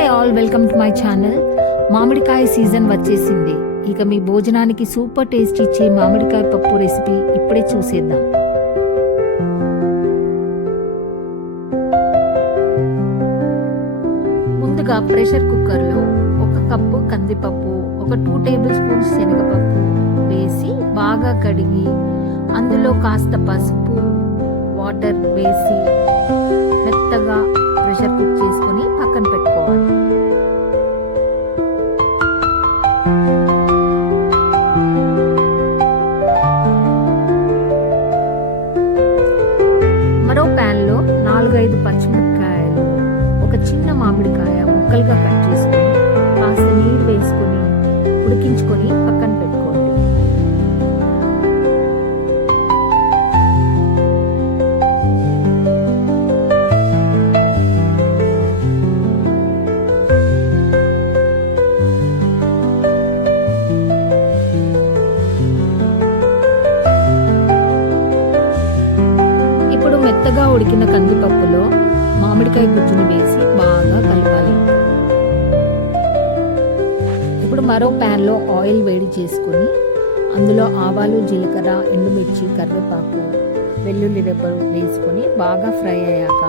Hi all, welcome to my channel. మామిడికాయ season వచ్చేసింది. ఇక మీ భోజనానికి సూపర్ టేస్ట్ ఇచ్చే మామిడికాయ పప్పు రెసిపీ ఇప్పుడే చూసేద్దాం. ముందుగా ప్రెషర్ కుక్కర్లో 1 కప్పు కందిపప్పు, 2 టేబుల్ స్పూన్స్ శనగపప్పు వేసి బాగా కడిగి అందులో కాస్త పసుపు, వాటర్ వేసి మెత్తగా ప్రెషర్ కుక్ చేసుకొని పక్కన పెట్టుకోవాలి. మరో ప్యాన్లో 4-5 పచ్చిమిరపకాయలు, ఒక చిన్న మామిడికాయ ముక్కలుగా కట్ చేసుకొని కాస్త నీరు వేసుకొని ఉడికించుకొని పక్కన పెట్టుకోండి. ఇప్పుడు మెత్తగా ఉడికిన కందిపప్పులో మామిడికాయ గుజ్జును వేసి బాగా కలపాలి. ఇప్పుడు మరో ప్యాన్లో ఆయిల్ వేడి చేసుకొని అందులో ఆవాలు, జీలకర్ర, ఎండుమిర్చి, కరివేపాకు, వెల్లుల్లి రెబ్బలు వేసుకొని బాగా ఫ్రై అయ్యాక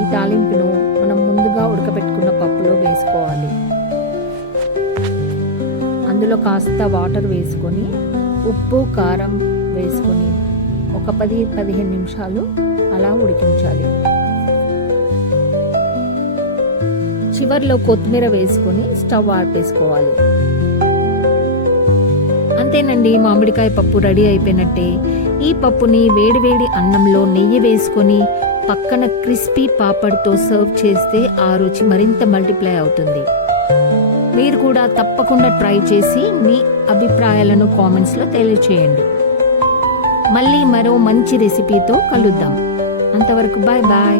ఈ తాలింపును మనం ముందుగా ఉడకబెట్టుకున్న పప్పులో వేసుకోవాలి. అందులో కాస్త వాటర్ వేసుకొని ఉప్పు, కారం వేసుకొని ఒక 10-15 నిమిషాలు అలా ఉడికించాలి. చివర్లో కొత్తిమీర వేసుకొని స్టవ్ ఆర్పేసుకోవాలి. అంతేనండి, మామిడికాయ పప్పు రెడీ అయిపోయినట్టే. ఈ పప్పుని వేడివేడి అన్నంలో నెయ్యి వేసుకొని పక్కన క్రిస్పీ పాపడ్తో సర్వ్ చేస్తే ఆ రుచి మరింత మల్టిప్లై అవుతుంది. మీరు కూడా తప్పకుండా ట్రై చేసి మీ అభిప్రాయాలను కామెంట్స్లో తెలియచేయండి. మళ్ళీ మరో మంచి రెసిపీతో కలుద్దాం. అంతవరకు బాయ్ బాయ్.